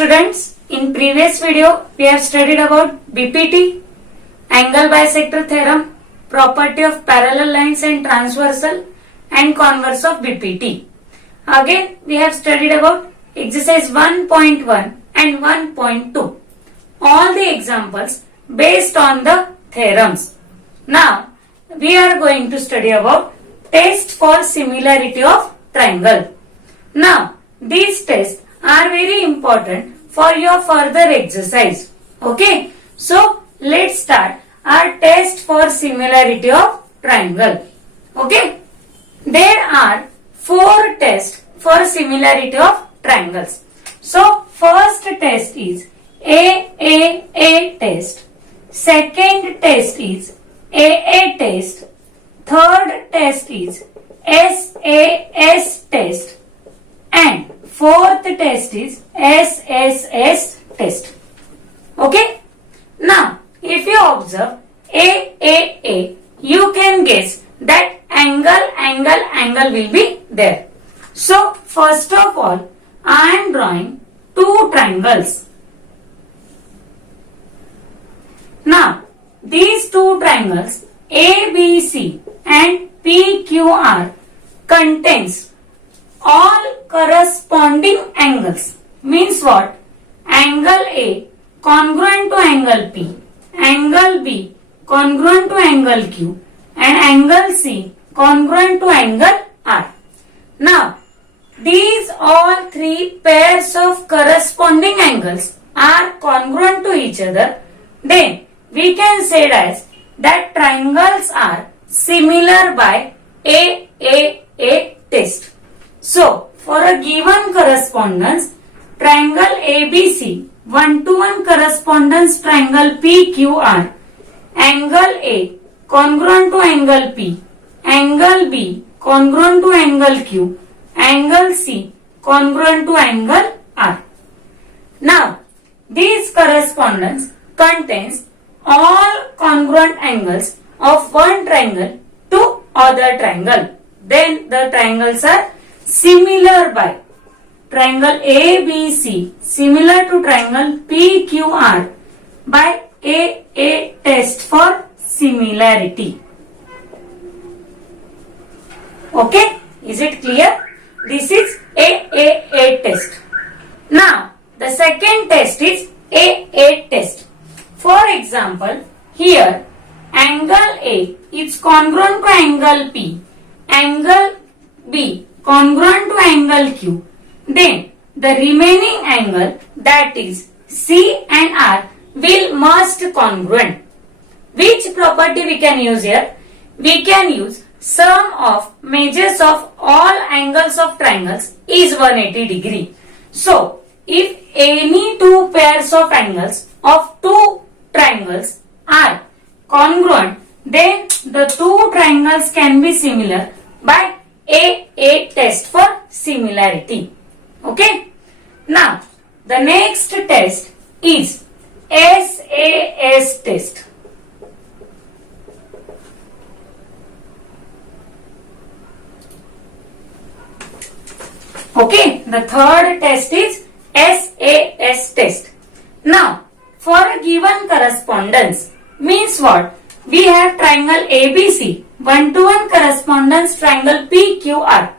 students, in previous video we have studied about BPT, angle bisector theorem, property of parallel lines and transversal and converse of BPT. Again we have studied about exercise 1.1 and 1.2. All the examples based on the theorems. Now we are going to study about test for similarity of triangle. Now these tests are very important for your further exercise. Okay, so let's start our test for similarity of triangle. Okay, there are 4 tests for similarity of triangles. So first test is AAA test, second test is AA test, third test is SAS test, and fourth test is SSS test. Okay. Now, if you observe AAA, you can guess that angle will be there. So, first of all, I am drawing 2 triangles. Now, these 2 triangles ABC and PQR contains all corresponding angles. Means what? Angle A congruent to angle P, angle B congruent to angle Q, and angle C congruent to angle R. Now, these all 3 pairs of corresponding angles are congruent to each other. Then we can say that triangles are similar by AAA test. So, for a given correspondence, triangle ABC, 1-to-1 correspondence triangle PQR, angle A congruent to angle P, angle B congruent to angle Q, angle C congruent to angle R. Now, this correspondence contains all congruent angles of one triangle to other triangle. Then the triangles are similar by triangle ABC similar to triangle PQR by AA test for similarity. Okay, is it clear? This is AAA test. Now the second test is AA test. For example, here angle A is congruent to angle P, angle B congruent to angle Q. Then the remaining angle, that is C and R, will must congruent. Which property we can use here? We can use sum of measures of all angles of triangles is 180 degree. So if any 2 pairs of angles of 2 triangles are congruent, then the 2 triangles can be similar by AA test for similarity. Okay. Now, the next test is SAS test. Okay. The third test is SAS test. Now, for a given correspondence, means what? We have triangle ABC, 1-to-1 correspondence triangle PQR.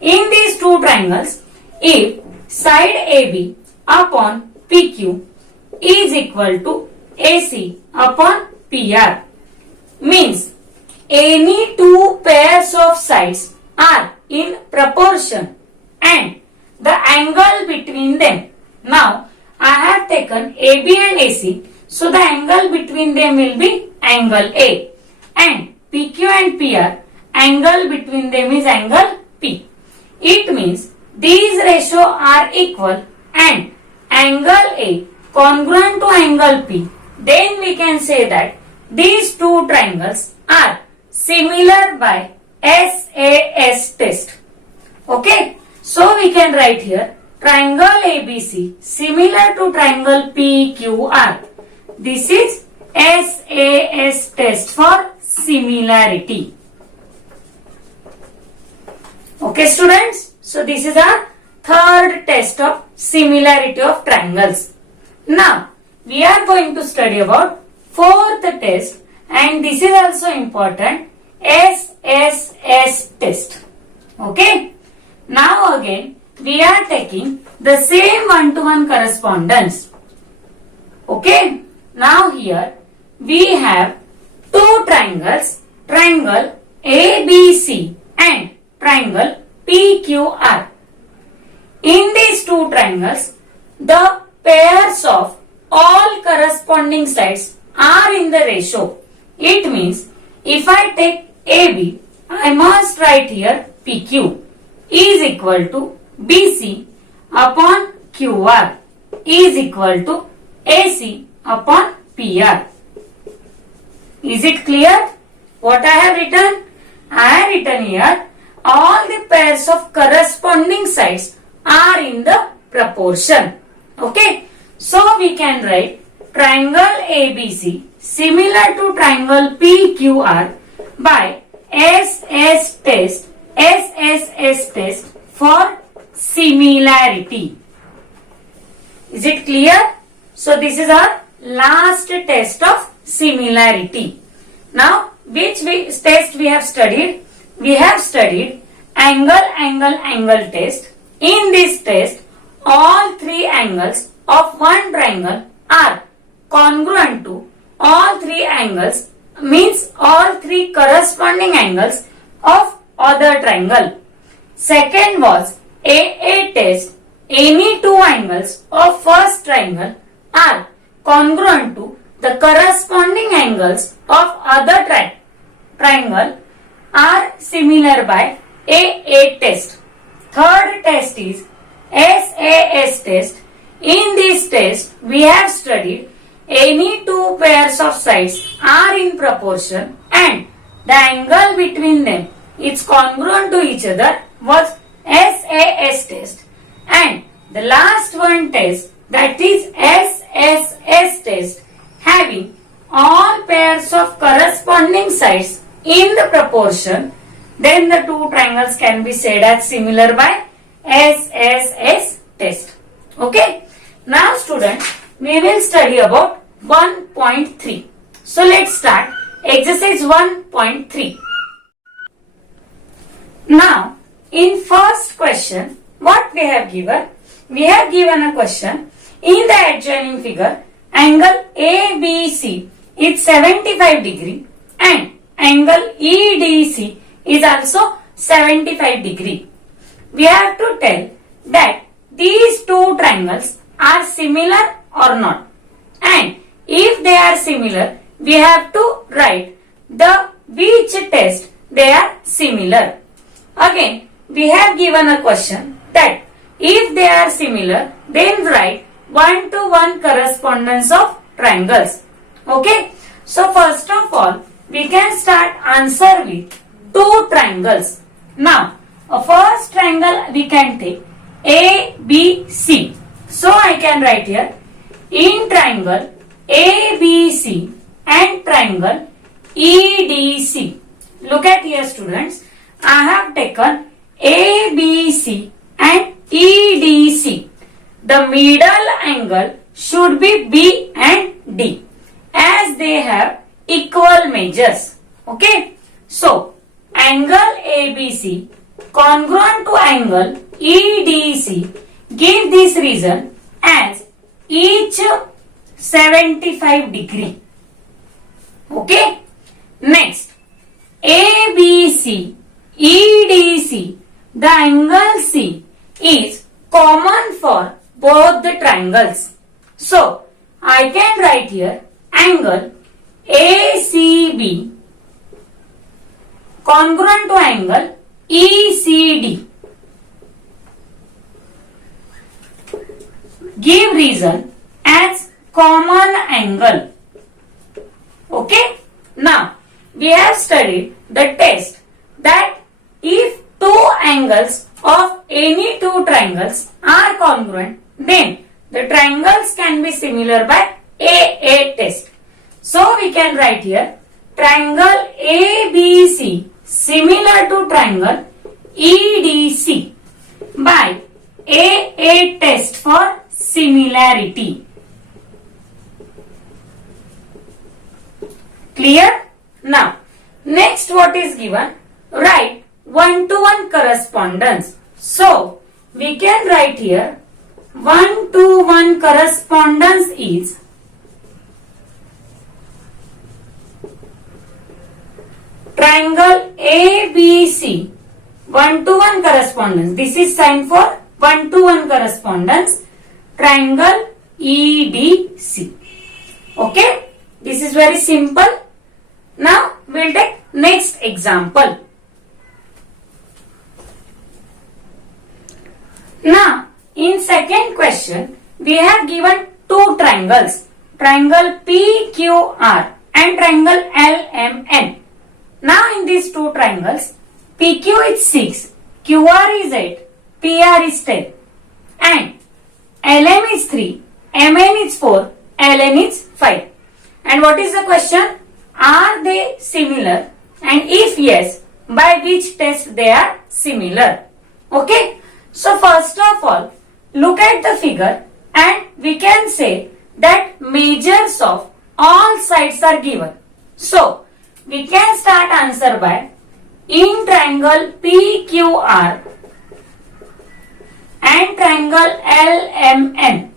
In these 2 triangles, if side AB upon PQ is equal to AC upon PR, means any 2 pairs of sides are in proportion and the angle between them. Now, I have taken AB and AC, so the angle between them will be angle A, and PQ and PR, angle between them is angle P. It means these ratios are equal and angle A congruent to angle P. Then we can say that these 2 triangles are similar by SAS test. Okay, so we can write here triangle ABC similar to triangle PQR. This is SAS test for similarity. Okay students, so this is our third test of similarity of triangles. Now, we are going to study about fourth test, and this is also important, SSS test. Okay. Now again, we are taking the same one-to-one correspondence. Okay. Now here, we have two triangles, triangle ABC and triangle PQR. In these two triangles, the pairs of all corresponding sides are in the ratio. It means if I take AB, I must write here PQ is equal to BC upon QR is equal to AC upon PR. Is it clear what I have written? I have written here all the pairs of corresponding sides are in the proportion. Okay. So we can write triangle ABC similar to triangle PQR by SSS test for similarity. Is it clear? So this is our last test of similarity. Now, which test we have studied? We have studied angle test. In this test, all three angles of one triangle are congruent to all three angles, means all three corresponding angles of other triangle. Second was AA test. Any two angles of first triangle are congruent to the corresponding angles of other triangle are similar by AA test. Third test is SAS test. In this test, we have studied any two pairs of sides are in proportion and the angle between them is congruent to each other was SAS test. And the last one test, that is SSS test, having all pairs of corresponding sides in the proportion, then the two triangles can be said as similar by SSS test. Okay. Now students, we will study about 1.3. So let's start exercise 1.3. Now, in first question, what we have given? We have given a question. In the adjoining figure, angle ABC is 75 degree and angle EDC is also 75 degree. We have to tell that these two triangles are similar or not. And if they are similar, we have to write the which test they are similar. Again, we have given a question that if they are similar, then write one-to-one correspondence of triangles. Okay. So first of all, we can start answer with two triangles. Now, a first triangle we can take ABC. So I can write here in triangle ABC and triangle EDC. Look at here students. I have taken ABC and EDC. The middle angle should be B and D as they have equal measures. Okay. So, angle ABC congruent to angle EDC, give this region as each 75 degree. Okay. Next, ABC, EDC, the angle C is common for both the triangles. So, I can write here angle ACB congruent to angle ECD. Give reason as common angle. Okay. Now, we have studied the test that if two angles of any two triangles are congruent, then the triangles can be similar by AA test. So, we can write here triangle ABC similar to triangle EDC by A test for similarity. Clear? Now, next what is given? Write one-to-one correspondence. So, we can write here one-to-one correspondence is triangle ABC. One-to-one correspondence. This is sign for one-to-one correspondence. Triangle EDC. Okay? This is very simple. Now, we'll take next example. Now, in second question, we have given two triangles. Triangle PQR and triangle LMN. Now, in these two triangles, PQ is 6, QR is 8, PR is 10. And LM is 3, MN is 4, LN is 5. And what is the question? Are they similar? And if yes, by which test they are similar? Okay. So first of all, look at the figure and we can say that measures of all sides are given. So we can start answer by in triangle PQR and triangle LMN.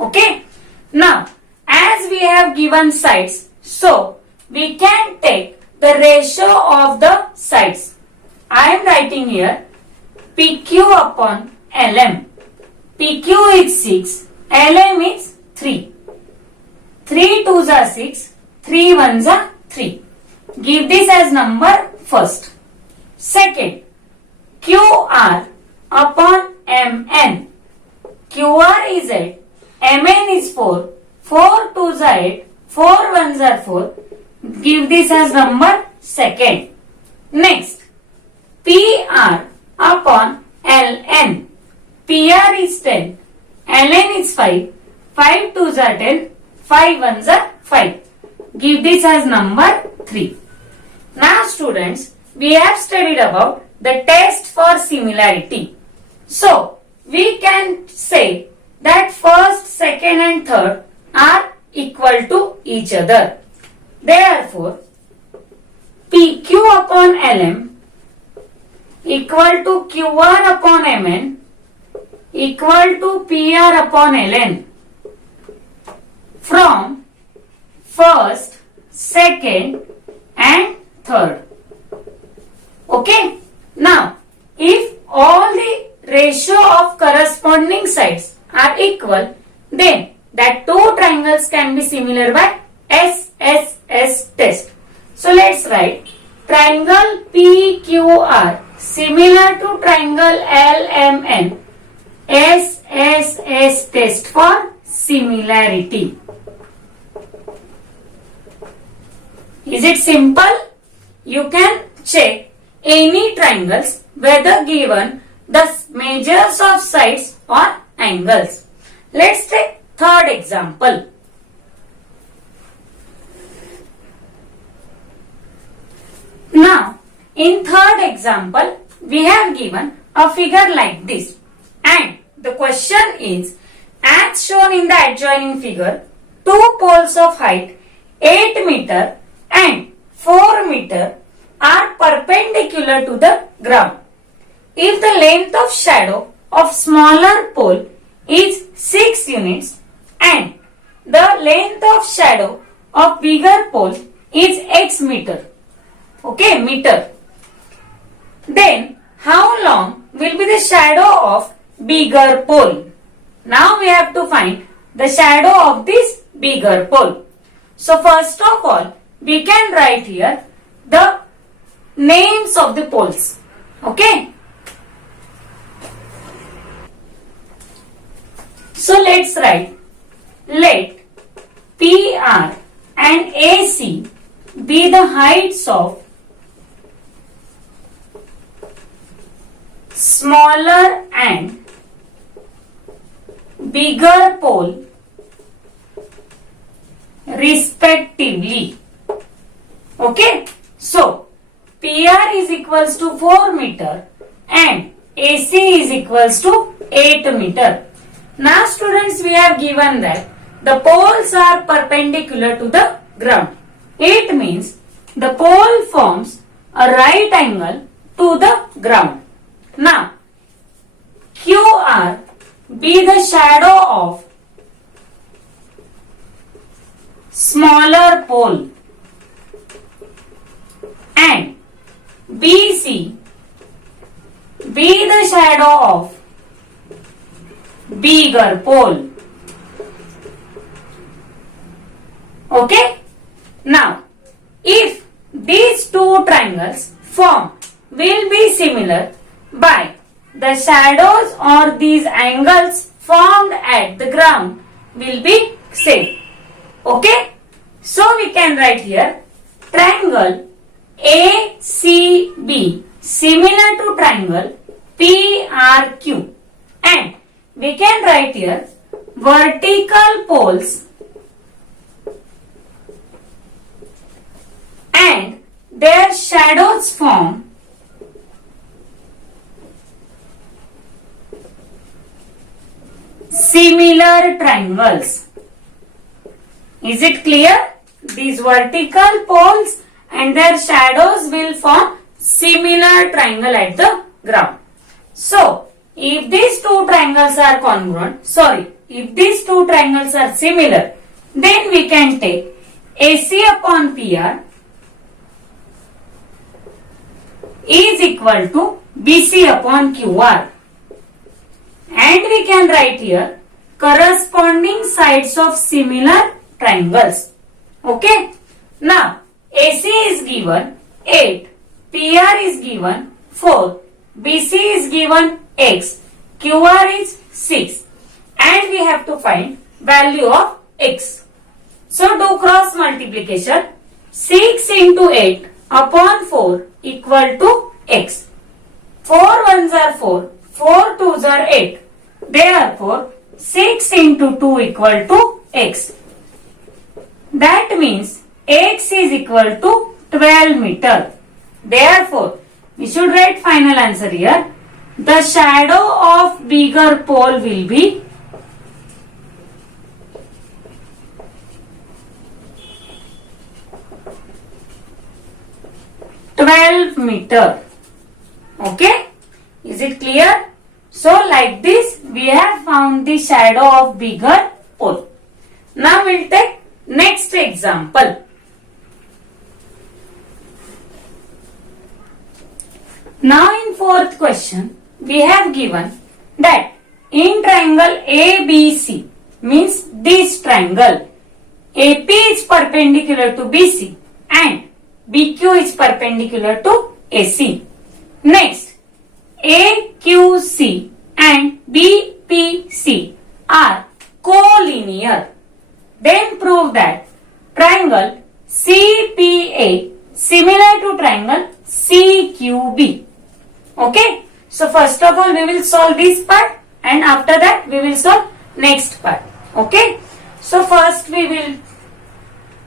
Okay. Now, as we have given sides, so we can take the ratio of the sides. I am writing here PQ upon LM. PQ is 6, LM is 3. 3 2s are 6, 3 1s are 3. Give this as number first. Second, QR upon MN. QR is 8, MN is 4, 4 2s are 8, 4 1s are 4. Give this as number second. Next, PR upon LN. PR is 10, LN is 5, 5 2s are 10, 5 1s are 5. Give this as number 3. Now students, we have studied about the test for similarity. So, we can say that first, second and third are equal to each other. Therefore, PQ upon LM equal to QR upon MN equal to PR upon LN from first, second and third. Okay. Now, if all the ratio of corresponding sides are equal, then that two triangles can be similar by SSS test. So let's write triangle PQR similar to triangle LMN. SSS test for similarity. Is it simple? You can check any triangles whether given the measures of sides or angles. Let's take third example. Now, in third example, we have given a figure like this. And the question is, as shown in the adjoining figure, two poles of height 8 meter and 4 meter are perpendicular to the ground. If the length of shadow of smaller pole is 6 units and the length of shadow of bigger pole is x meter, okay, meter, then how long will be the shadow of bigger pole? Now we have to find the shadow of this bigger pole. So first of all, we can write here the names of the poles. Okay. So let's write, let PR and AC be the heights of smaller and bigger pole respectively. Okay. So, PR is equals to 4 meter and AC is equals to 8 meter. Now students, we have given that the poles are perpendicular to the ground. It means the pole forms a right angle to the ground. Now, QR be the shadow of smaller pole and BC be the shadow of bigger pole. Okay? Now, if these two triangles form will be similar by the shadows or these angles formed at the ground will be same. Okay? So we can write here triangle ACB similar to triangle PRQ, and we can write here vertical poles and their shadows form similar triangles. Is it clear? These vertical poles and their shadows will form similar triangle at the ground. So, if these two triangles are congruent, if these two triangles are similar, then we can take AC upon PR is equal to BC upon QR. And we can write here corresponding sides of similar triangles. Okay. Now, AC is given 8, PR is given 4, BC is given X, QR is 6, and we have to find value of X. So, do cross multiplication. 6 into 8 upon 4 equal to X. 4 ones are 4, 4 twos are 8. Therefore, 6 into 2 equal to X. That means X is equal to 12 meter. Therefore, we should write final answer here. The shadow of bigger pole will be 12 meter. Okay? Is it clear? So, like this, we have found the shadow of bigger pole. Now, we will take next example. Now, in fourth question, we have given that in triangle ABC, means this triangle, AP is perpendicular to BC and BQ is perpendicular to AC. Next, AQC and BPC are collinear. Then prove that triangle CPA similar to triangle CQB. Okay. So first of all we will solve this part and after that we will solve next part. Okay. So first we will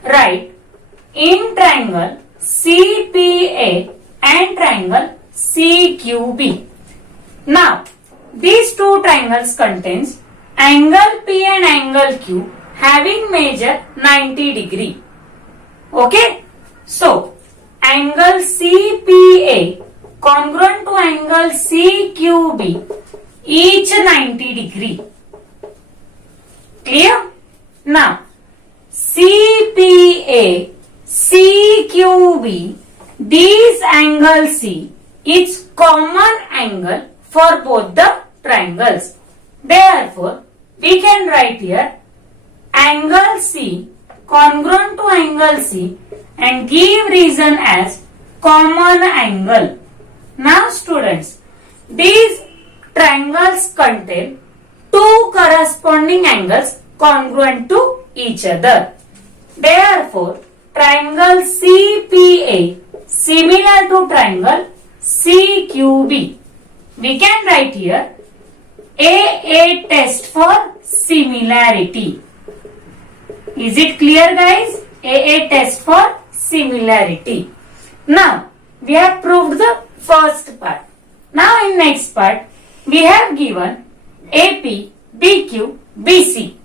write in triangle CPA and triangle CQB. Now these two triangles contains angle P and angle Q having measure 90 degree. Okay. So angle CPA congruent to angle CQB each 90 degree. Clear? Now CPA CQB, these angle C is common angle for both the triangles. Therefore, we can write here angle C congruent to angle C and give reason as common angle. Now students, these triangles contain two corresponding angles congruent to each other. Therefore, triangle CPA similar to triangle CQB. We can write here AA test for similarity. Is it clear guys? AA test for similarity. Now, we have proved the first part. Now in next part, we have given AP, BQ, BC.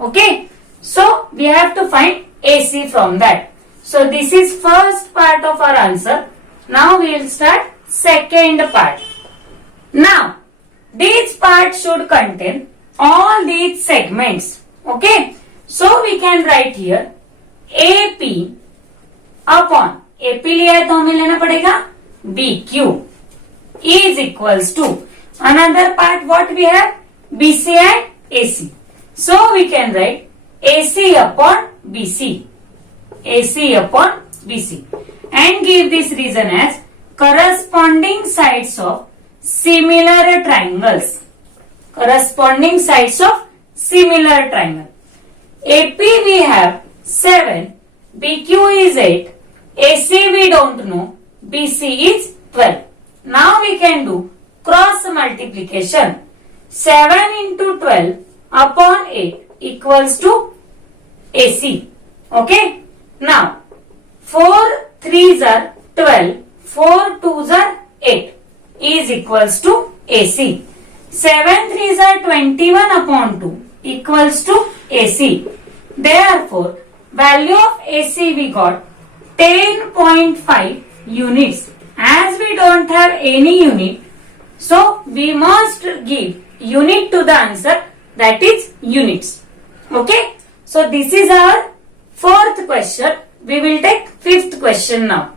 Okay. So we have to find AC from that. So this is first part of our answer. Now we will start second part. Now these parts should contain all these segments. Okay. So we can write here AP upon AP लिया है तो हमें लेना पड़ेगा BQ is equals to another part what we have BC and AC. So we can write AC upon BC. AC upon BC and give this reason as corresponding sides of similar triangles. Corresponding sides of similar triangle. AP we have 7, BQ is 8, AC we don't know, BC is 12. Now we can do cross multiplication. 7 into 12 upon 8 equals to AC. Okay. Now 4 3s are 12, 4 2s are 8 is equals to AC. 7 3s are 21 upon 2 equals to AC. Therefore, value of AC we got 10.5 units. As we don't have any unit, so we must give unit to the answer, that is units. Okay. So this is our fourth question. We will take fifth question now.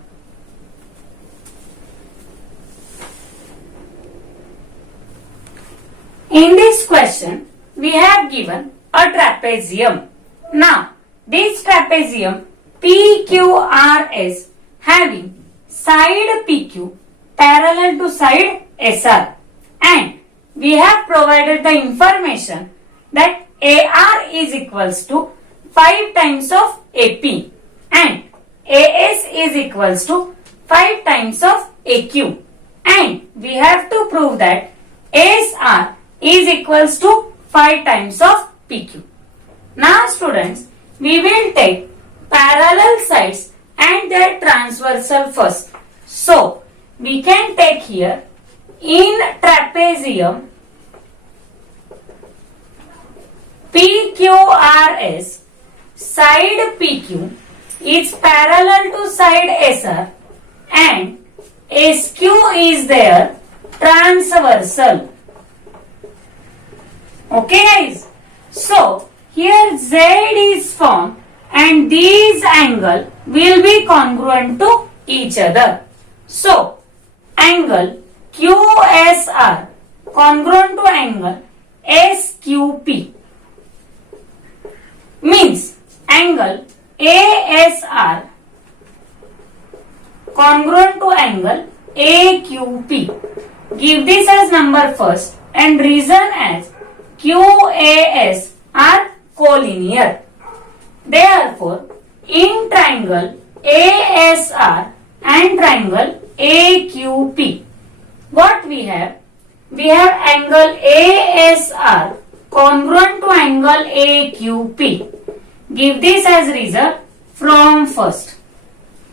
In this question, we have given a trapezium. Now, this trapezium PQRS having side PQ parallel to side SR, and we have provided the information that AR is equals to 5 times of AP and AS is equals to 5 times of AQ, and we have to prove that SR is equals to 5 times of PQ. Now students, we will take parallel sides and their transversal first. So, we can take here in trapezium PQRS, side PQ is parallel to side SR and SQ is their transversal. Okay guys. So, here Z is formed and these angle will be congruent to each other. So, angle QSR congruent to angle SQP means angle ASR congruent to angle AQP. Give this as number first and reason as QAS are collinear. Therefore, in triangle ASR and triangle AQP, what we have? We have angle ASR congruent to angle AQP. Give this as reason from first.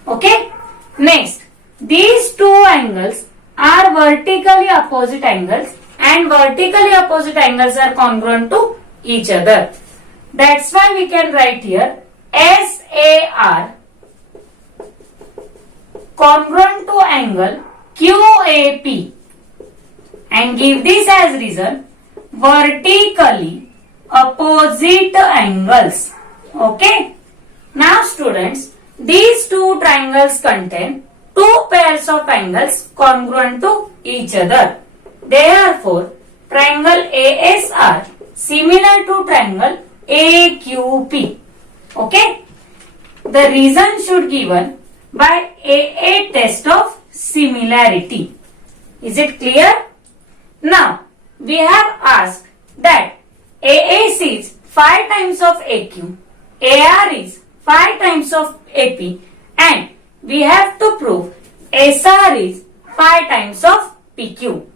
Okay. Next, these two angles are vertically opposite angles and vertically opposite angles are congruent to each other. That's why we can write here SAR congruent to angle QAP and give this as reason vertically opposite angles. Okay. Now students, these two triangles contain two pairs of angles congruent to each other. Therefore, triangle ASR similar to triangle AQP. Okay. The reason should given by AA test of similarity. Is it clear? Now, we have asked that AS is 5 times of AQ, AR is 5 times of AP, and we have to prove SR is 5 times of PQ.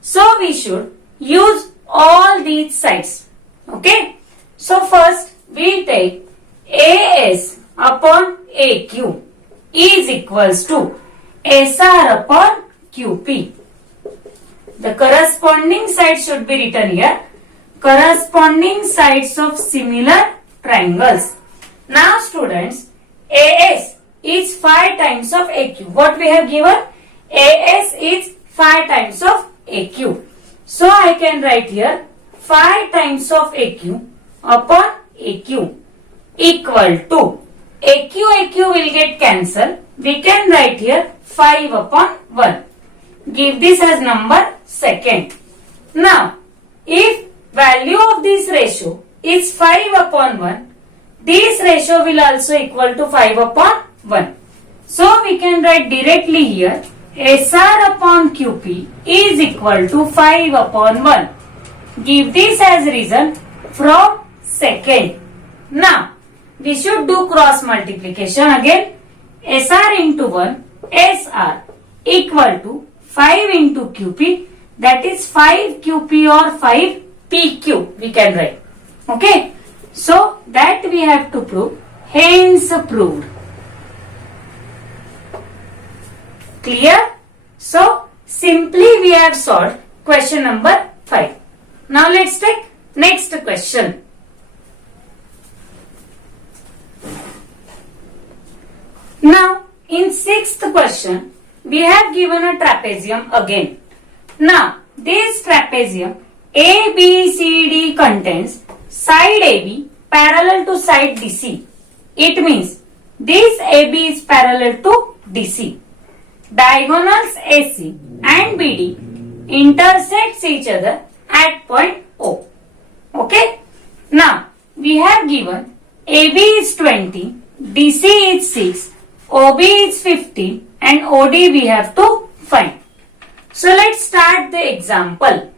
So, we should use all these sides. Okay. So, first we take AS upon AQ is equals to SR upon QP. The corresponding side should be written here. corresponding sides of similar triangles. Now students, AS is 5 times of AQ. What we have given? AS is 5 times of AQ. So I can write here 5 times of AQ upon AQ equal to AQ will get cancelled. We can write here 5 upon 1. Give this as number second. Now, if value of this ratio is 5 upon 1, this ratio will also equal to 5 upon 1. So, we can write directly here SR upon QP is equal to 5 upon 1. Give this as reason from second. Now, we should do cross multiplication again. SR into 1, SR equal to 5 into QP, that is 5 QP or 5 PQ we can write. Okay. So that we have to prove. Hence proved. Clear? So simply we have solved question number 5. Now let's take next question. Now in sixth question, we have given a trapezium again. Now, this trapezium ABCD contains side AB parallel to side DC. It means this AB is parallel to DC. Diagonals AC and BD intersects each other at point O. Okay. Now, we have given AB is 20, DC is 6, OB is 50 and OD we have to find. So let's start the example.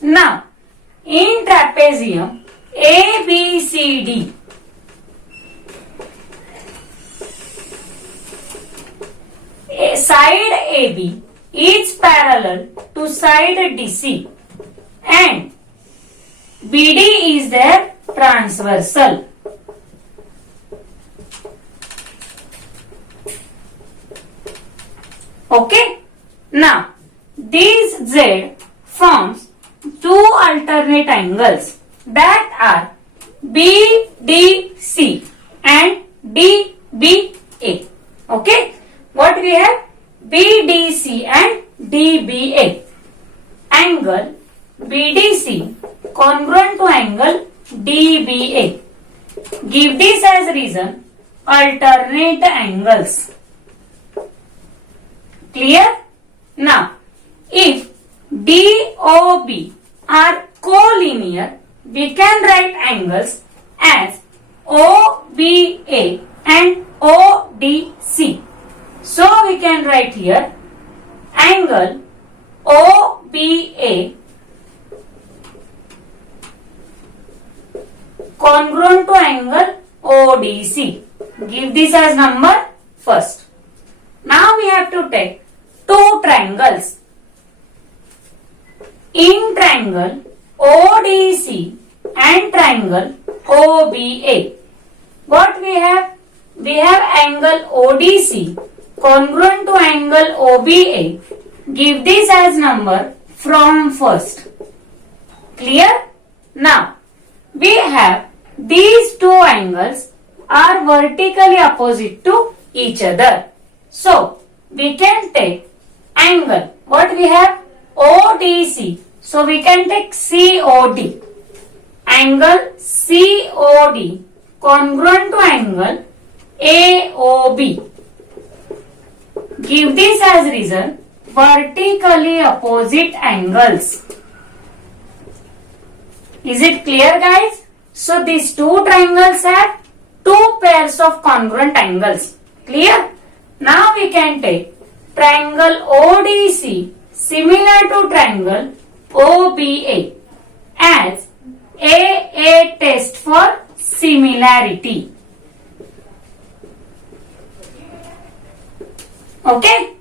Now, in trapezium ABCD, side AB is parallel to side DC and BD is their transversal. Okay. Now, these Z forms two alternate angles that are BDC and DBA. Okay. What we have? BDC and DBA. Angle BDC congruent to angle DBA. Give this as reason alternate angles. Clear? Now, if DOB are collinear, we can write angles as OBA and ODC. So, we can write here angle OBA congruent to angle ODC. Give this as number first. Now, we have to take two triangles. In triangle ODC and triangle OBA, what we have? We have angle ODC congruent to angle OBA. Give this as number from first. Clear? Now, we have these two angles are vertically opposite to each other. So, we can take angle. What we have? ODC. So, we can take COD. Angle COD congruent to angle AOB. Give this as reason vertically opposite angles. Is it clear, guys? So, these two triangles have two pairs of congruent angles. Clear? Now we can take triangle ODC similar to triangle OBA as a test for similarity. Okay.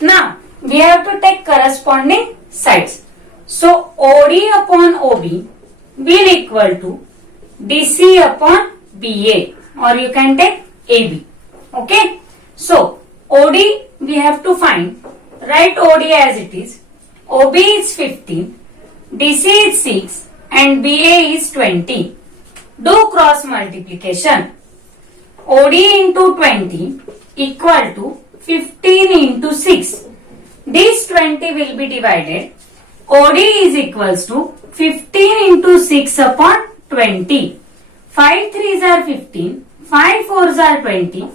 Now we have to take corresponding sides. So OD upon OB will equal to DC upon BA, or you can take AB. Okay. So OD we have to find. Write OD as it is. OB is 15, DC is 6 and BA is 20. Do cross multiplication. OD into 20 equal to 15 into 6. This 20 will be divided. OD is equals to 15 into 6 upon 20. 5 3s are 15. 5 4s are 20.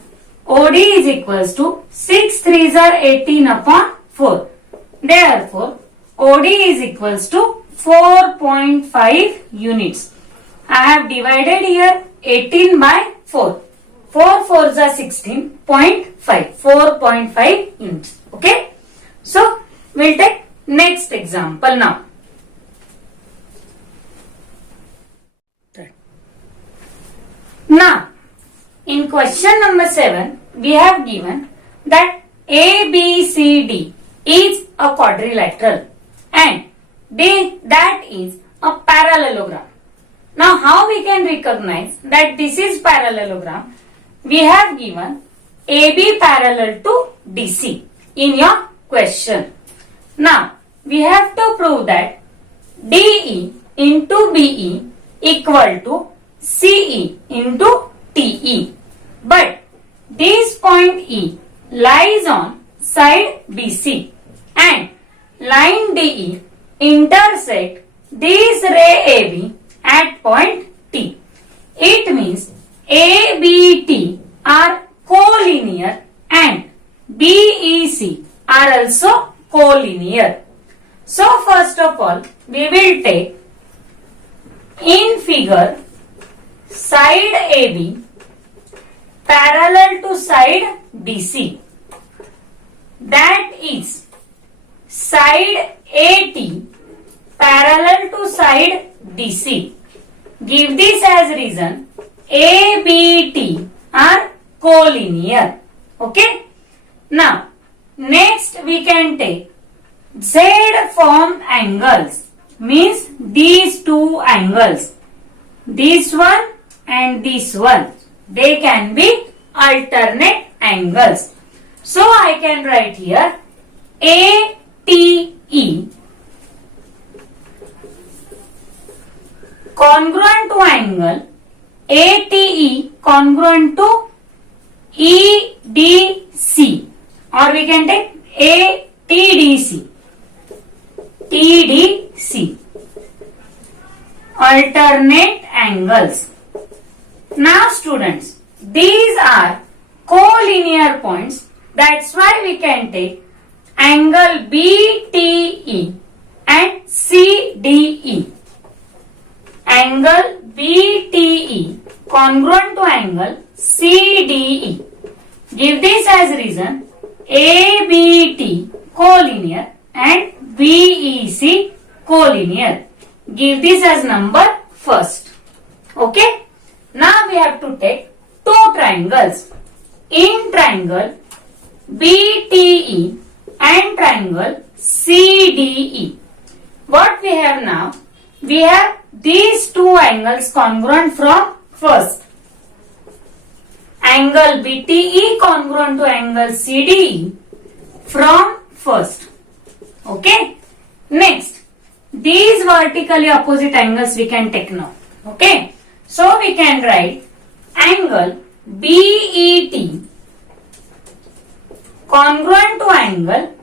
OD is equals to 6 3s are 18 upon 4. Therefore, OD is equals to 4.5 units. I have divided here 18 by 4. 4 4s are 16.5. 4.5 units. Okay. So, we'll take next example now. Now, in question number 7, we have given that ABCD is a quadrilateral and that is a parallelogram. Now, how we can recognize that this is parallelogram? We have given AB parallel to DC in your question. Now, we have to prove that DE into BE equal to CE into TE. But this point E lies on side BC and line DE intersect this ray AB at point T. It means ABT are collinear and BEC are also collinear. So first of all, we will take in figure side AB parallel to side BC. That is side AT parallel to side DC. Give this as reason ABT are collinear. Okay. Now, next we can take Z form angles. Means these two angles. This one and this one. They can be alternate angles. So I can write here ATE congruent to angle ATE congruent to EDC, or we can take ATDC. TDC. Alternate angles. Now students, these are collinear points. That's why we can take angle BTE and CDE. Angle BTE congruent to angle CDE. Give this as reason ABT collinear and BEC collinear. Give this as number first. Okay. Now we have to take two triangles. In triangle BTE and triangle CDE. What we have now? We have these two angles congruent from first. Angle BTE congruent to angle CDE from first. Okay. Next, these vertically opposite angles we can take now. Okay. So we can write angle BET congruent to angle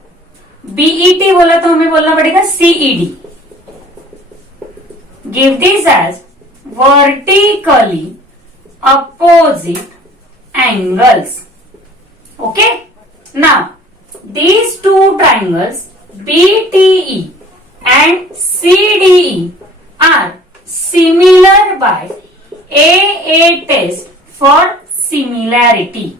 BET बोला तो हमें बोलना पड़ेगा CED. Give this as vertically opposite angles. Okay. Now, these two triangles BTE and CDE are similar by AA test for similarity.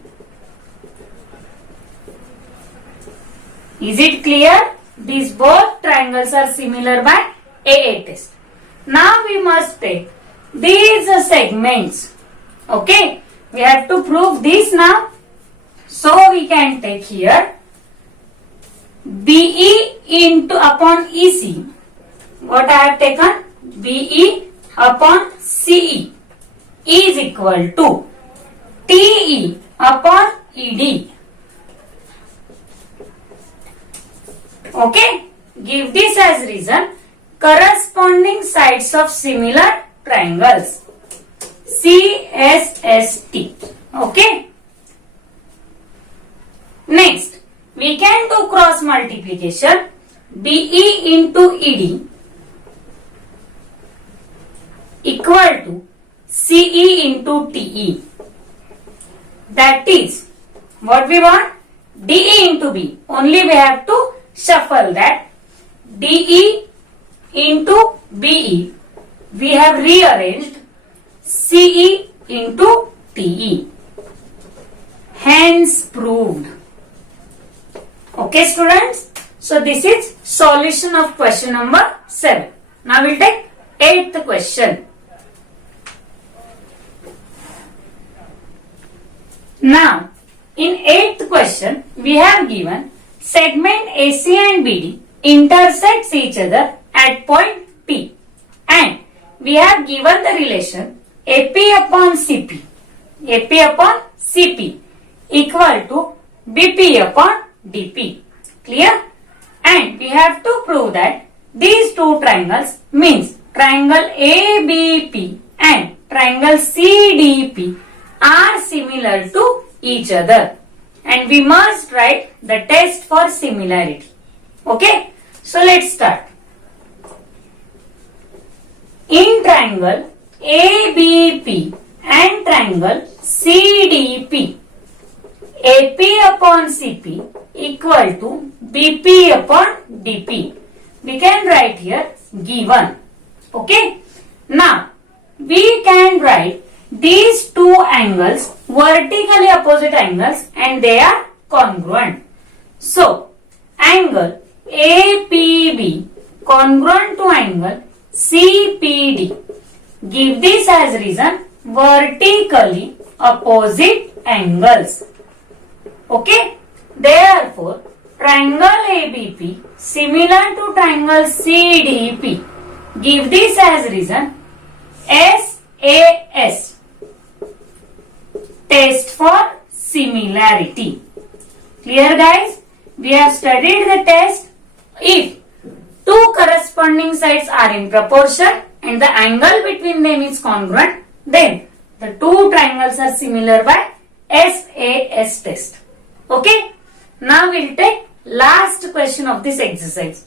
Is it clear? These both triangles are similar by AA test. Now we must take these segments. Okay. We have to prove this now. So we can take here BE into upon EC. What I have taken? BE upon CE is equal to TE upon ED. Okay. Give this as reason. corresponding sides of similar triangles. CSST. Okay. Next, we can do cross multiplication. BE into ED equal to CE into TE. That is, what we want? DE into B. Only we have to shuffle that. DE into BE. We have rearranged CE into TE. Hence proved. Okay, students. So this is solution of question number 7. Now we'll take 8th question. Now, in 8th question, we have given segment AC and BD intersects each other at point P, and we have given the relation AP upon CP equal to BP upon DP. Clear? And we have to prove that these two triangles means triangle ABP and triangle CDP are similar to each other, and we must write the test for similarity. Okay, so let's start. In triangle ABP and triangle CDP, AP upon CP equal to BP upon DP. We can write here given. Okay, now we can write these two angles vertically opposite angles and they are congruent. So, angle APB congruent to angle CPD. Give this as reason vertically opposite angles. Okay, therefore triangle ABP similar to triangle CDP. Give this as reason SAS. Test for similarity. Clear, guys? We have studied the test. If two corresponding sides are in proportion and the angle between them is congruent, then the two triangles are similar by SAS test. Okay? Now we'll take last question of this exercise.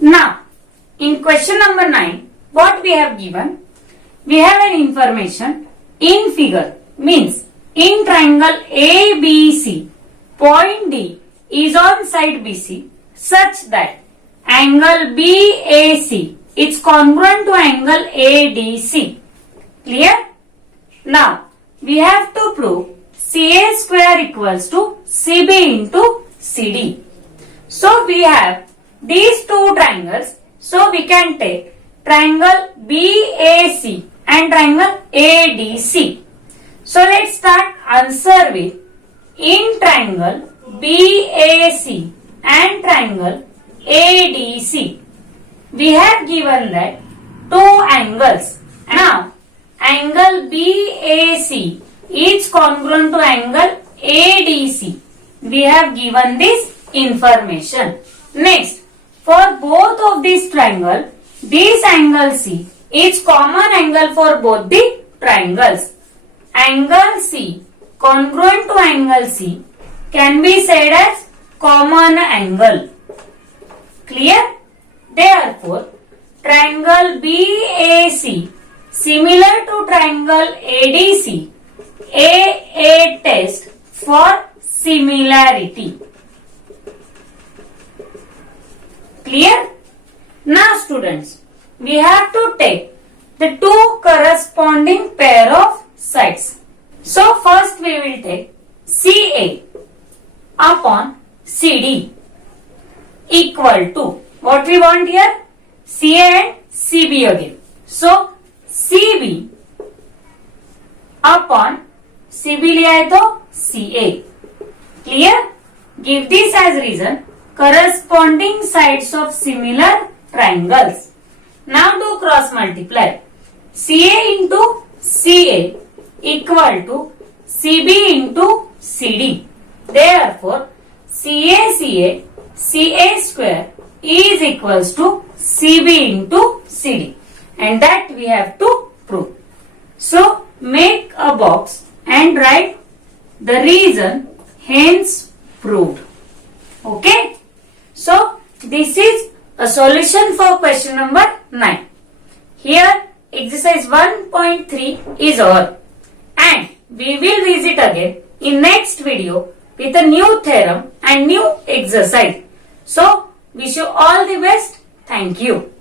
Now, in question number 9, what we have given? We have an information in figure, means in triangle ABC, point D is on side BC such that angle BAC is congruent to angle ADC. Clear? Now, we have to prove CA square equals to CB into CD. So, we have these two triangles. So, we can take triangle BAC and triangle ADC. So, let's start answer with in triangle BAC and triangle ADC. We have given that two angles. Now, angle BAC is congruent to angle ADC. We have given this information. Next, for both of these triangles, this angle C is common angle for both the triangles. Angle C congruent to angle C can be said as common angle. Clear? Therefore, triangle BAC similar to triangle ADC, AA test for similarity. Clear? Now students, we have to take the two corresponding pair of sides. So first we will take CA upon CD equal to, what we want here? CA and CB again. So CB upon CB लिया है तो CA. Clear? Give this as reason corresponding sides of similar triangles. Now do cross multiply. CA into CA equal to CB into CD. Therefore, CA square is equals to CB into CD, and that we have to prove. So make a box and write the reason hence proved. Okay. So this is a solution for question number 9. Here exercise 1.3 is over, and we will visit again in next video with a new theorem and new exercise. So wish you all the best. Thank you.